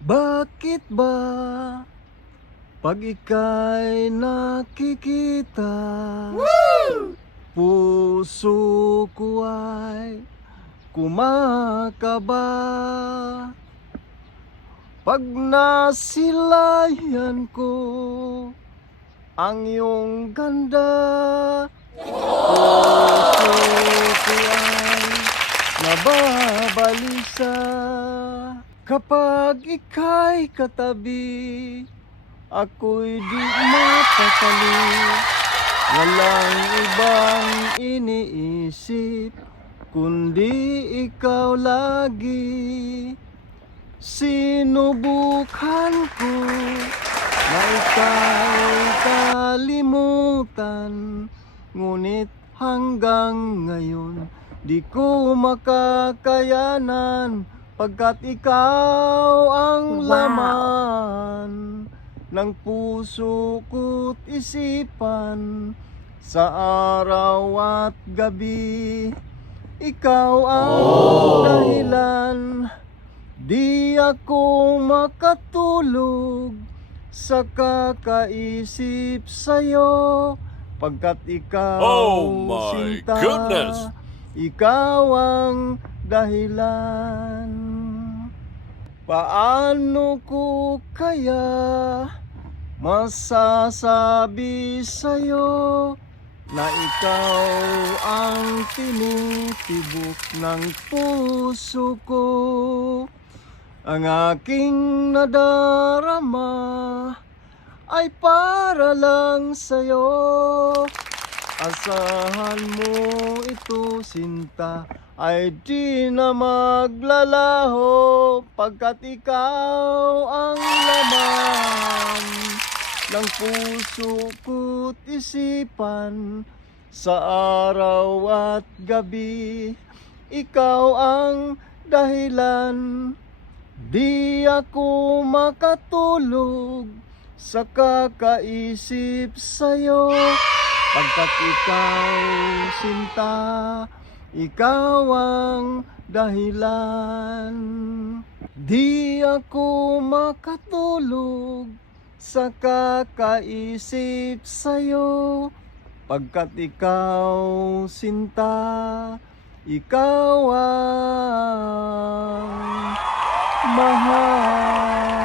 Bakit ba pag ika'y nakikita, puso ko ay kumakaba? Pag nasilayan ko ang iyong ganda, puso ko ay nababalisa. Kapag ika'y katabi, ako'y di mapakali. Walang ibang iniisip, kundi ikaw lagi. Sinubukan ko na ika'y kalimutan, ngunit hanggang ngayon di ko makakayanan, pagkat ikaw ang laman ng puso ko't isipan. Sa araw at gabi, ikaw ang dahilan. Di ako makatulog sa kakaisip sa'yo, pagkat ikaw, Oh my sinta, goodness! ikaw ang dahilan. Paano ko kaya masasabi sa'yo na ikaw ang tinitibok ng puso ko? Ang aking nadarama ay para lang sa'yo. Asahan mo ito, sinta, ay di na maglalaho, pagkat ikaw ang laman ng puso ko't isipan. Sa araw at gabi, ikaw ang dahilan. Di ako makatulog sa kakaisip sa'yo, pagkat ikaw, sinta, ikaw ang dahilan. Di ako makatulog sa kakaisip sa'yo, pagkat ikaw, sinta, ikaw ang mahal.